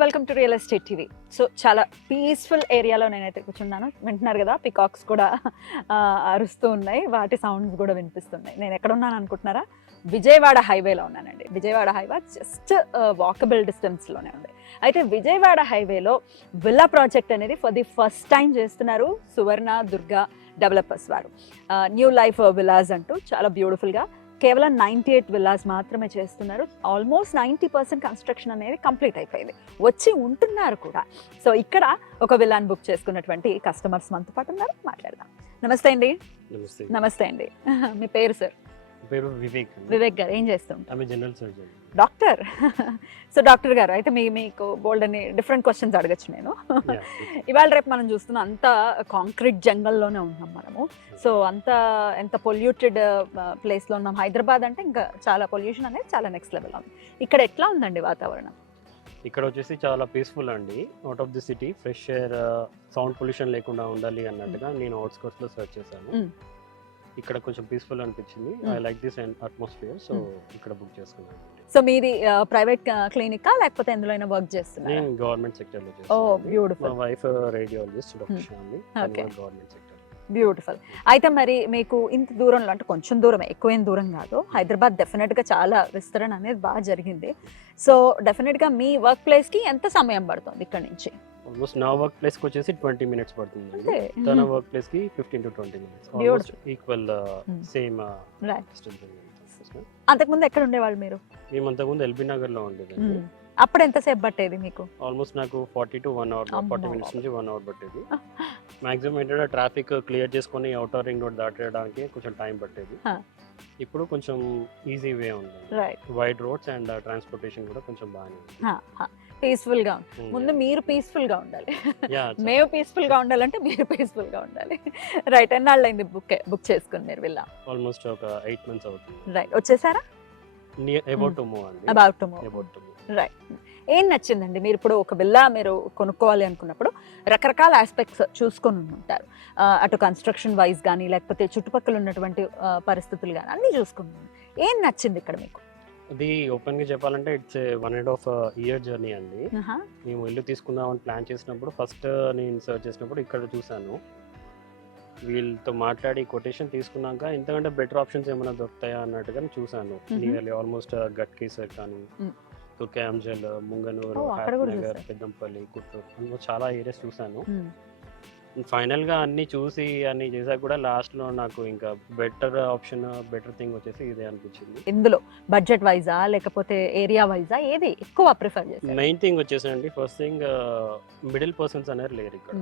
Welcome to real estate TV. So చాలా peaceful ఏరియాలో నేనైతే కూర్చున్నాను. వింటున్నారు కదా, పికాక్స్ కూడా అరుస్తూ ఉన్నాయి, వాటి సౌండ్స్ కూడా వినిపిస్తున్నాయి. నేను ఎక్కడ ఉన్నాను అనుకుంటున్నారా? విజయవాడ హైవేలో ఉన్నానండి. విజయవాడ హైవే జస్ట్ వాకబుల్ డిస్టెన్స్లోనే ఉంది. అయితే విజయవాడ హైవేలో విల్లా ప్రాజెక్ట్ అనేది ఫర్ ది ఫస్ట్ టైం చేస్తున్నారు సువర్ణ దుర్గా డెవలపర్స్ వారు. న్యూ లైఫ్ విల్లాస్ అంటూ చాలా బ్యూటిఫుల్గా కేవలం 98 విల్లాస్ మాత్రమే చేస్తున్నారు. ఆల్మోస్ట్ 90% కన్స్ట్రక్షన్ అనేది కంప్లీట్ అయిపోయింది, వచ్చి ఉంటున్నారు కూడా. సో ఇక్కడ ఒక విల్లాని బుక్ చేసుకున్నటువంటి కస్టమర్స్ మనతో పాటు ఉన్నారు, మాట్లాడదాం. నమస్తే అండి. నమస్తే అండి. మీ పేరు సార్? పేరు వివేక్. వివేక్ గారు ఏం చేస్తుంటారు? General surgeon. Doctor. So doctor గారు, అయితే మీకు బోల్డ్ అని డిఫరెంట్ క్వశ్చన్స్ అడగచ్చు నేను. ఇవాళ రేపు మనం చూస్తున్న అంతా కాంక్రీట్ జంగల్లోనే ఉన్నాం మనము. సో ఎంత పొల్యూటెడ్ ప్లేస్లో ఉన్నాం. హైదరాబాద్ అంటే ఇంకా చాలా పొల్యూషన్ అనేది చాలా నెక్స్ట్ లెవెల్ ఉంది. ఇక్కడ ఎట్లా ఉందండి వాతావరణం? ఇక్కడ వచ్చేసి చాలా పీస్ఫుల్ అండి. Out of the city, fresh air, sound pollution లేకుండా ఉండాలి అన్నట్టుగా నేను అవుట్స్కర్ట్స్ లో సర్చ్ చేశాను. ఇక్కడ కొంచెం పీస్ఫుల్ అనిపించింది. I like this atmosphere, so ఇక్కడ బుక్ చేసుకున్నాను. సో మీది ప్రైవేట్ క్లినికా లేకపోతే ఎందులో అయినా వర్క్ చేస్తున్నారు? నేను గవర్నమెంట్ సెక్టర్ లో ఓ చేస్తాను. బ్యూటిఫుల్. మా wife radiologist, doctor Shyami, government sector. Beautiful. అయితే మరి మీకు ఇంత దూరంలో, అంటే కొంచెం దూరమే, ఎక్కువేం దూరం కాదు. హైదరాబాద్ డెఫినెట్గా చాలా విస్తరణ అనేది బాగా జరిగింది. సో డెఫినెట్గా మీ వర్క్ ప్లేస్కి ఎంత సమయం పడుతుంది ఇక్కడ నుంచి? ఆల్మోస్ట్ నా వర్క్ ప్లేస్ కి వచ్చేసి 20 minutes పడుతుంది. తన వర్క్ ప్లేస్ కి 15 to 20 minutes. Almost equal same distance. అంతకుముందు ఎక్కడ ఉండేవాళ్ళు మీరు? మేము అంతకుముందు ఎల్బీ నగర్ లో ఉండేదండి. అప్పుడు ఎంతసేపు పట్టేది మీకు? ఆల్మోస్ట్ నాకు 40 to 1 hour, 40 minutes నుంచి 1 hour పట్టేది. మాక్సిమం ఏంటంటే ట్రాఫిక్ క్లియర్ చేసుకొని అవుటర్ రింగ్ రోడ్ దాటడానికి కొంచెం టైం పట్టేది. ఇప్పుడు కొంచెం ఈజీ వే ఉంది, వైడ్ రోడ్స్ అండ్ ట్రాన్స్పోర్టేషన్ కూడా కొంచెం బాగానే ఉంది. పీస్ఫుల్ గా ఉంది. ముందు మీరు పీస్ఫుల్ గా ఉండాలి, మేము పీస్ఫుల్ గా ఉండాలంటే మీరు పీస్ఫుల్ గా ఉండాలి. రైట్. ఎన్నాళ్ళు అయింది బుక్ చేసుకుని మీరు విల్లా? ఆల్మోస్ట్ ఒక 8 months అవుతుంది. రైట్. వచ్చేసారా? అబౌట్ టు మూవ్ అండి. About to move. రైట్. ఏం నచ్చిందండి? మీరు ఇప్పుడు ఒక విల్లా మీరు కొనుక్కోవాలి అనుకున్నప్పుడు రకరకాల ఆస్పెక్ట్స్ చూసుకొని ఉంటారు. అటు కన్స్ట్రక్షన్ వైజ్ కానీ, లేకపోతే చుట్టుపక్కల ఉన్నటువంటి పరిస్థితులు కానీ అన్నీ చూసుకున్నాను. ఏం నచ్చింది ఇక్కడ మీకు? అది ఓపెన్ గా చెప్పాలంటే ఇట్స్ 1.5 year జర్నీ అండి. మేము ఇల్లు తీసుకుందామని ప్లాన్ చేసినప్పుడు ఫస్ట్ నేను సర్చ్ చేసినప్పుడు ఇక్కడ చూసాను. వీళ్ళతో మాట్లాడి కొటేషన్ తీసుకున్నాక ఇంతకంటే బెటర్ ఆప్షన్స్ ఏమైనా దొరుకుతాయా అన్నట్టుగా చూసాను. నియర్లీ ఆల్మోస్ట్ గట్కేసర్ కానీ, తుర్కాంజల్, ముంగనూరు, నగర్, పెద్దంపల్లి, గుంటూరు, చాలా ఏరియాస్ చూసాను. ఫైనల్ గా అన్ని చూసి అన్ని చేసాక కూడా లాస్ట్ లో నాకు ఇంకా బెటర్ ఆప్షన్, బెటర్ థింగ్ వచ్చేసి ఇదే అనిపించింది. ఇందులో బడ్జెట్ వైజా లేకపోతే ఏరియా వైజా ఏది ఎక్కువ ప్రిఫర్ చేస్తారు? మెయిన్ థింగ్ వచ్చేసండి, ఫస్ట్ థింగ్ మిడిల్ పర్సన్స్ అనేది లేరు ఇక్కడ.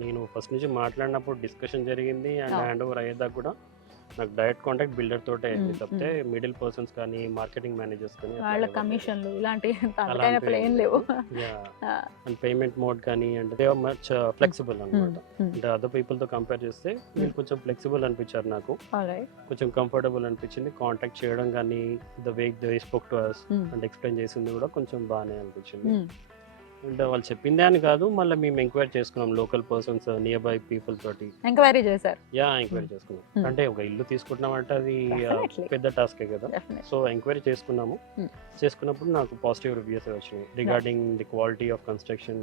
నేను ఫస్ట్ నుంచి మాట్లాడినప్పుడు డిస్కషన్ జరిగింది అండ్ హ్యాండ్ ఓవర్ అయ్యేదాకా కూడా నాకు డైరెక్ట్ కాంటాక్ట్ బిల్డర్ తోటే అయింది తప్పితే మిడిల్ పర్సన్స్ కానీ, మార్కెటింగ్ మేనేజర్స్ కానీ వాళ్ళ కమిషన్లు ఇలాంటి ఏం లేవు. అండ్ పేమెంట్ మోడ్ కానీ and they are much flexible అన్నమాట. అంటే అదర్ పీపుల్ తో కంపేర్ చేస్తే వీళ్ళు కొంచెం ఫ్లెక్సిబుల్ అనిపించారు నాకు. కొంచెం కంఫర్టబుల్ అనిపించింది. కాంటాక్ట్ చేయడం కానీ, the way they spoke to us and explain చేసింది కూడా కొంచెం బాగానే అనిపించింది. అంటే వాళ్ళు చెప్పిందే అని కాదు, మళ్ళీ మేము ఎంక్వైరీ చేసుకున్నాం local persons, near by people తోటి ఎంక్వైరీ చేశారు. ఎంక్వైరీ చేసుకున్నాం. అంటే ఒక ఇల్లు తీసుకుంటున్నాం అంటే అది పెద్ద టాస్కే కదా. సో ఎంక్వైరీ చేసుకున్నాము. చేసుకున్నప్పుడు నాకు పాజిటివ్ రివ్యూస్ వచ్చినాయి regarding the quality of construction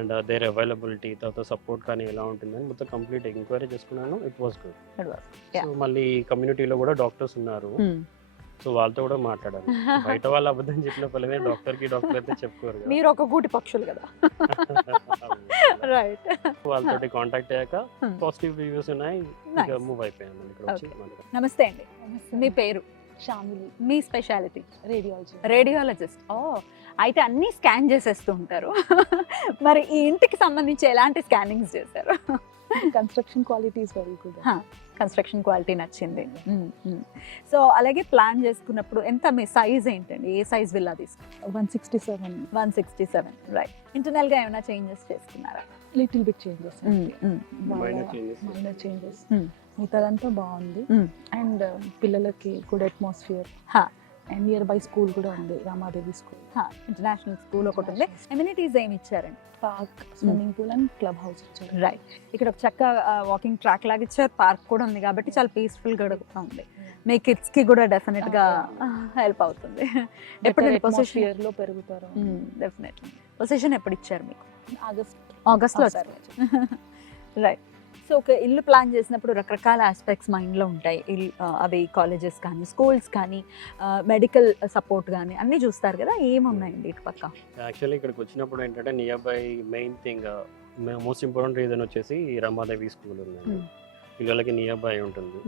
and their availability, తర్వాత సపోర్ట్ కానీ ఎలా ఉంటుందని మొత్తం కంప్లీట్ ఎంక్వైరీ చేసుకున్నాను. It was good. సో మళ్ళీ కమ్యూనిటీలో కూడా డాక్టర్స్ ఉన్నారు, సో వాళ్ళతో కూడా మాట్లాడాలి. బయట వాళ్ళు అబద్ధం చెప్పిన పల్లెనే డాక్టర్ అయితే చెప్పుకోరు. మీరు ఒక గూటి పక్షులు కదా. రైట్. వాళ్ళతోటి కాంటాక్ట్ అయ్యాక పాజిటివ్ రివ్యూస్ ఉన్నాయి, మూవ్ అయిపోయాను ఇక్కడ వచ్చి. నమస్తే అండి, మీ పేరు? శ్యామిలి. మీ స్పెషాలిటీ? రేడియాలజిస్ట్. ఓ, అయితే అన్ని స్కాన్ చేసేస్తూ ఉంటారు. మరి ఈ ఇంటికి సంబంధించి ఎలాంటి స్కానింగ్స్ చేశారు? Construction quality is very good. Construction quality నచ్చింది. సో అలాగే ప్లాన్ చేసుకున్నప్పుడు ఎంత మీ సైజ్ ఏంటండి? ఏ సైజ్ విల్లా తీసుకున్నారు? 167. రైట్. ఇంటర్నల్ గా ఏమైనా చేంజెస్ చేసుకున్నారా? Little bit changes, minor changes. మిగతాదంతా బాగుంది. అండ్ పిల్లలకి good atmosphere and nearby school కూడా ఉంది, రామాదేవి స్కూల్, ఇంటర్నేషనల్ స్కూల్ ఒకటి ఉంది. ఎమ్యూనిటీస్ ఏమి ఇచ్చారండి? Park, swimming pool and club house ఇచ్చారు. రైట్. ఇక్కడ ఒక చక్క వాకింగ్ ట్రాక్ లాగా ఇచ్చారు, పార్క్ కూడా ఉంది కాబట్టి చాలా పీస్ఫుల్ గా ఉంది. మీ కిడ్స్ కి కూడా డెఫినెట్ గా హెల్ప్ అవుతుంది. ఎప్పుడు పొజిషన్ లో పెరుగుతారు. డెఫినెట్లీ పొజిషన్ ఎప్పుడు ఇచ్చారు మీకు? ఆగస్ట్ లో రైట్. సో ఒక ఇల్లు ప్లాన్ చేసినప్పుడు రకరకాల ఆస్పెక్ట్స్ మైండ్లో ఉంటాయి. అవి కాలేజెస్ కానీ స్కూల్స్ కానీ మెడికల్ సపోర్ట్ కానీ అన్నీ చూస్తారు కదా, ఏమున్నాయండి ఇటు పక్క? యాక్చువల్లీ ఇక్కడికి వచ్చినప్పుడు ఏంటంటే near by main thing most important reason వచ్చేసి రమాదేవి స్కూల్ ఉందండి. పిల్లలకి నియర్ బై ఉంటుంది.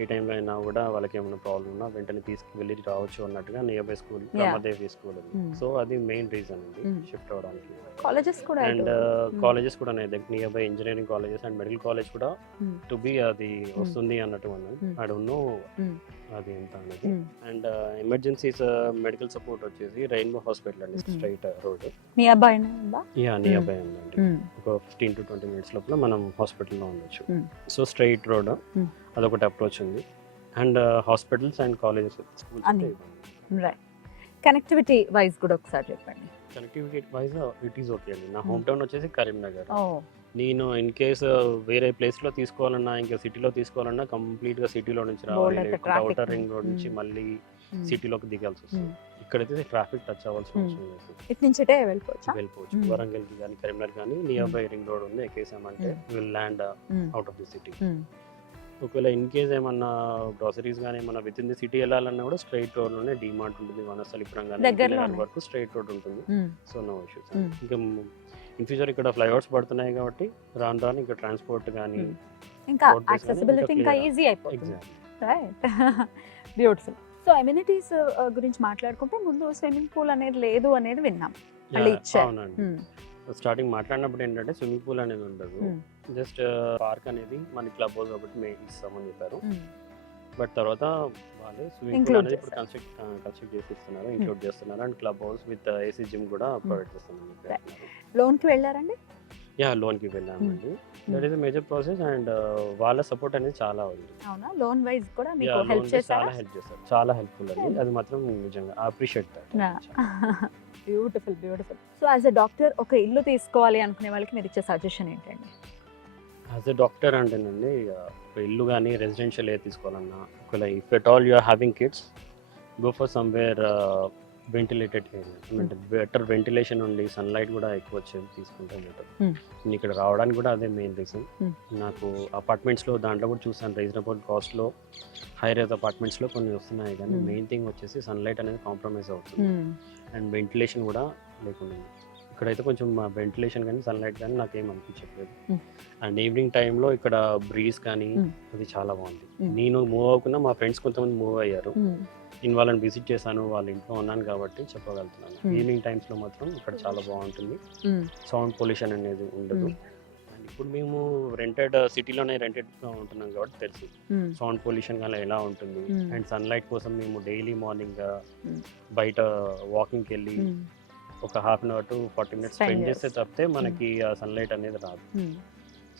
ఏ టైంలో అయినా కూడా వాళ్ళకి ఏమైనా ప్రాబ్లం ఉన్నా వెంటనే తీసుకువెళ్ళి రావచ్చు అన్నట్టుగా near by school Ramadevi school ఉంది. సో అది మెయిన్ రీజన్ అండి షిఫ్ట్ అవడానికి. కాలేజెస్ కూడా అండ్ కాలేజెస్ కూడా near by engineering colleges and medical college కూడా టు బి అది వస్తుంది అన్నట్టు ఐ డోంట్ నో అది ఎంత అనేది. అండ్ ఎమర్జెన్సీస్ మెడికల్ సపోర్ట్ వచ్చేసి రెయిన్బో హాస్పిటల్ అండి, straight road near by near by ఉందండి. ఒక 15 to 20 minutes లోపల మనం హాస్పిటల్లో ఉండొచ్చు. సో స్ట్రైట్ రోడ్ అదొకటి అప్రోచ్ ఉంది. And hospitals and colleges right. Connectivity wise కూడా ఒకసారి చెప్పండి. Connectivity wise it is okay అండి. నా హోమ్ టౌన్ వచ్చేసి కరీంనగర్. నేను ఇన్ కేస్ వేరే ప్లేస్ లో తీసుకోవాలన్నా ఇంకా సిటీలో తీసుకోవాలన్నా కంప్లీట్ గా సిటీలో నుంచి రావాలి, అవుటర్ రింగ్ రోడ్ నుంచి మళ్ళీ సిటీలోకి దిగాల్సి వస్తుంది. ఇక్కడైతే ట్రాఫిక్ టచ్ అవ్వాల్సిన అవసరం లేదు. ఇటు నుంచి వెళ్ళిపోవచ్చు. వరంగల్ కి కానీ కరీంనగర్ కానీ నియర్ బై రింగ్ రోడ్ ఉంది, ఎక్కేసామంటే will land out of the city. ఒకవేళ ఇన్ కేస్ ఏమన్నా గ్రాసరీస్ కానీ ఏమన్నా విత్ ఇన్ ది సిటీ వెళ్ళాలన్నా కూడా స్ట్రైట్ రోడ్ లోనే డిమార్ట్ ఉంటుంది, వనస్థలిపురం కానీ వరకు స్ట్రైట్ రోడ్ ఉంటుంది. So no issues. ఇంకా ఇన్ ఫ్యూచర్ ఇక్కడ ఫ్లైఓవర్స్ పడుతున్నాయి కాబట్టి రాను రాను ఇంకా ట్రాన్స్పోర్ట్ కానీ ఇంకా యాక్సెసిబిలిటీ ఇంకా ఈజీ అయిపోతుంది. రైట్. బ్యూటిఫుల్. సో అమ్యూనిటీస్ గురించి మాట్లాడుకుంటే ముందు స్విమ్మింగ్ పూల్ అనేది లేదు అనేది విన్నాం. అవునండి. స్టార్టింగ్ మాట్లాడినప్పుడు ఏంటంటే స్విమ్మింగ్ పూల్ అనేది ఉండదు, జస్ట్ పార్క్ అనేది మన క్లబ్ హౌస్ ఒకటి మేము ఇస్తామని చెప్పారు. బట్ తర్వాత వాళ్ళు స్విమ్మింగ్ పూల్ అనేది ఇప్పుడు కన్స్ట్రక్ట్ చేసిస్తున్నారు, ఇంక్లూడ్ చేస్తున్నారు. And club house with AC gym కూడా ప్రొవైడ్ చేస్తున్నారు. లోన్ కి వెళ్ళారండి? లోన్ కి వెళ్ళామండి. That is major process. And వాళ్ళ సపోర్ట్ అనేది చాలా ఉంది. అవునా? లోన్ వైజ్ కూడా మీకు హెల్ప్ చేశారా? చాలా హెల్ప్ చేస్తారు, చాలా హెల్ప్ఫుల్ అండి. అది మాత్రం నిజంగా appreciate that. Beautiful. So as a doctor ఒక ఇల్లు తీసుకోవాలి అనుకునే వాళ్ళకి మీరు ఇచ్చే సజెషన్ ఏంటండి? యాజ్ ఎ డాక్టర్ అంటేనండి ఒక ఇల్లు కానీ రెసిడెన్షియల్ ఏ తీసుకోవాలన్నా, ఒకవేళ if at all you are having kids go for somewhere ventilated area, అంటే బెటర్ వెంటిలేషన్ ఉండి సన్లైట్ కూడా ఎక్కువ వచ్చేది తీసుకుంటే బెటర్. నేను ఇక్కడ రావడానికి కూడా అదే మెయిన్ రీజన్. నాకు అపార్ట్మెంట్స్లో దాంట్లో కూడా చూసాను రీజనబుల్ కాస్ట్లో హై రేజ్ అపార్ట్మెంట్స్లో కొన్ని వస్తున్నాయి, కానీ మెయిన్ థింగ్ వచ్చేసి సన్లైట్ అనేది కాంప్రమైజ్ అవుతుంది అండ్ వెంటిలేషన్ కూడా లేకుండా. ఇక్కడైతే కొంచెం వెంటిలేషన్ కానీ సన్లైట్ కానీ నాకేం అనిపించట్లేదు. అండ్ ఈవినింగ్ టైంలో ఇక్కడ బ్రీజ్ కానీ అది చాలా బాగుంది. నేను మూవ్ అవ్వకుండా మా ఫ్రెండ్స్ కొంతమంది మూవ్ అయ్యారు, నేను వాళ్ళని విజిట్ చేశాను, వాళ్ళ ఇంట్లో ఉన్నాను కాబట్టి చెప్పగలుగుతున్నాను. ఈవినింగ్ టైమ్స్లో మాత్రం ఇక్కడ చాలా బాగుంటుంది, సౌండ్ పొల్యూషన్ అనేది ఉండదు. అండ్ ఇప్పుడు మేము సిటీలోనే రెంటెడ్గా ఉంటున్నాం కాబట్టి తెలుసు సౌండ్ పొల్యూషన్ కానీ ఎలా ఉంటుంది. అండ్ సన్లైట్ కోసం మేము డైలీ మార్నింగ్ బయట వాకింగ్కి వెళ్ళి ఒక half an hour to 40 minutes spend చేస్తే తప్పితే మనకి ఆ సన్లైట్ అనేది రాదు.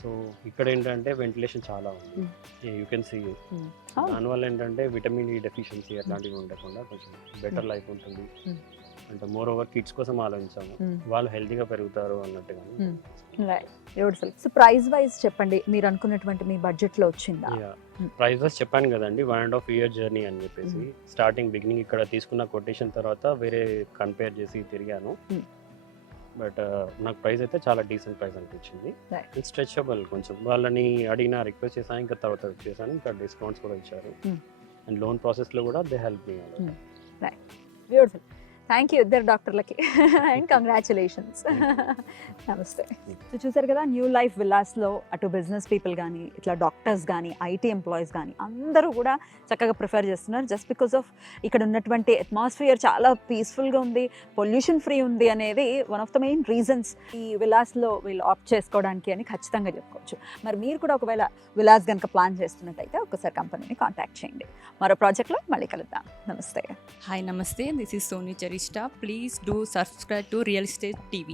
సో ఇక్కడ ఏంటంటే వెంటిలేషన్ చాలా ఉంది, యూ కెన్ సీ. దానివల్ల ఏంటంటే విటమిన్ ఈ డెఫిషియన్సీ అట్లాంటివి ఉండకుండా కొంచెం బెటర్ లైఫ్ ఉంటుంది. అంటే మోర్ ఓవర్ కిడ్స్ కోసం ఆలోచించాము, వాళ్ళు హెల్తీగా పెరుగుతారు అన్నట్టుగా. బ్యూటిఫుల్. సో ప్రైస్ వైజ్ చెప్పండి, మీరు అనుకున్నటువంటి మీ బడ్జెట్ లో వచ్చిందా? ప్రైస్ వైజ్ చెప్పాను కదండి, 1.5 year జర్నీ అని చెప్పేసి. స్టార్టింగ్ బిగినింగ్ ఇక్కడ తీసుకున్న కొటేషన్ తర్వాత వేరే కంపేర్ చేసి తిరిగాను. బట్ నాకు ప్రైస్ అయితే చాలా డీసెంట్ ప్రైస్ అనిపించింది. స్ట్రెచబుల్, కొంచెం వాళ్ళని అడిగిన రిక్వెస్ట్ చేశాను, ఇంకా తర్వాత చేశాను, ఇంకా డిస్కౌంట్స్ కూడా ఇచ్చారు. అండ్ లోన్ ప్రాసెస్లో కూడా they help me. Beautiful. Thank you ఇద్దరు డాక్టర్లకి అండ్ కంగ్రాచులేషన్స్. నమస్తే. సో చూసారు కదా, న్యూ లైఫ్ విల్లాస్లో అటు బిజినెస్ పీపుల్ కానీ ఇట్లా డాక్టర్స్ కానీ ఐటీ ఎంప్లాయీస్ కానీ అందరూ కూడా చక్కగా ప్రిఫర్ చేస్తున్నారు. జస్ట్ బికాస్ ఆఫ్ ఇక్కడ ఉన్నటువంటి అట్మాస్ఫియర్ చాలా పీస్ఫుల్గా ఉంది, పొల్యూషన్ ఫ్రీ ఉంది అనేది one of the main reasons ఈ విల్లాస్లో వీళ్ళు ఆప్ట్ చేసుకోవడానికి అని ఖచ్చితంగా చెప్పుకోవచ్చు. మరి మీరు కూడా ఒకవేళ విల్లాస్ కనుక ప్లాన్ చేస్తున్నట్టయితే ఒకసారి కంపెనీని కాంటాక్ట్ చేయండి. మరో ప్రాజెక్ట్లో మళ్ళీ కలుద్దాం. నమస్తే. Hi, namaste. This is Soni Charishta. Please do subscribe to Real Estate TV.